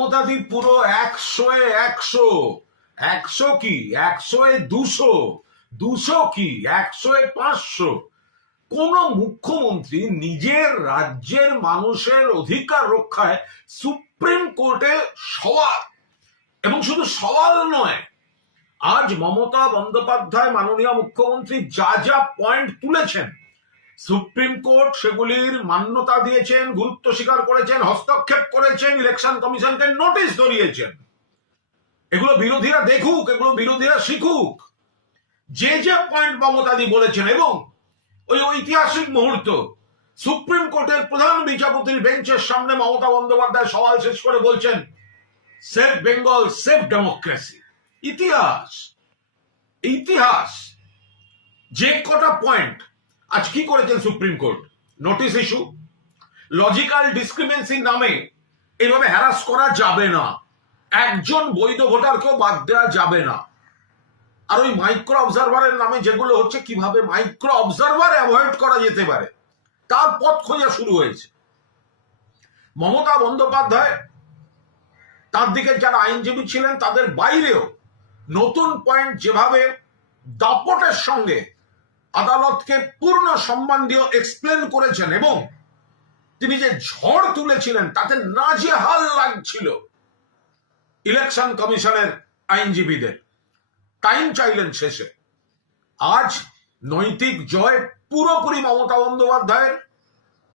মমতাদি পুরো 100-এ 100, 100 কি 100-এ 200, 200 কি 100-এ 500। কোন মুখ্যমন্ত্রী নিজের রাজ্যের মানুষের অধিকার রক্ষায় সুপ্রিম কোর্টে সওয়াল, এবং শুধু সওয়াল নয়, আজ মমতা বন্দ্যোপাধ্যায় মাননীয় মুখ্যমন্ত্রী যা যা পয়েন্ট তুলেছেন, সুপ্রিম কোর্ট সেগুলির মান্যতা দিয়েছেন, গুরুত্ব স্বীকার করেছেন, হস্তক্ষেপ করেছেন, ইলেকশন কমিশনকে নোটিশ ধরিয়েছেন। এগুলো বিরোধীরা দেখুক, এগুলো বিরোধীরা শিখুক। যে যে পয়েন্ট মমতাদি বলেছেন, এবং ওই ঐতিহাসিক মুহূর্ত সুপ্রিম কোর্টের প্রধান বিচারপতির বেঞ্চের সামনে মমতা বন্দ্যোপাধ্যায় সওয়াল শেষ করে বলছেন, সেভ বেঙ্গল, সেভ ডেমোক্রেসি। ইতিহাস, ইতিহাস। যে কটা পয়েন্ট আজ কি করেছেন supreme court, notice issue, logical ডিসক্রিমিনেন্সির নামে এইভাবে হ্যারাস করা যাবে না, একজন বৈধ ভোটারকেও বাদ দেওয়া যাবে না। আর ওই মাইক্রো অবজারভারের নামে যেগুলো হচ্ছে, কিভাবে মাইক্রো অবজারভার অ্যাভয়েড করা যেতে পারে তার পথ খোঁজা শুরু হয়েছে। মমতা বন্দ্যোপাধ্যায় তার দিকে যারা আইনজীবী ছিলেন তাদের বাইরেও নতুন পয়েন্ট যেভাবে দাপটের সঙ্গে আদালতকে পূর্ণ সম্মান দিয়ে এক্সপ্লেন করেছেন, এবং তিনি যে ঝড় তুলেছিলেন তাতে নাজেহাল লাগছিল ইলেকশন কমিশনের আইনজীবীদের। টাইম চাইলেন শেষে। আজ নৈতিক জয় পুরোপুরি মমতা বন্দ্যোপাধ্যায়ের।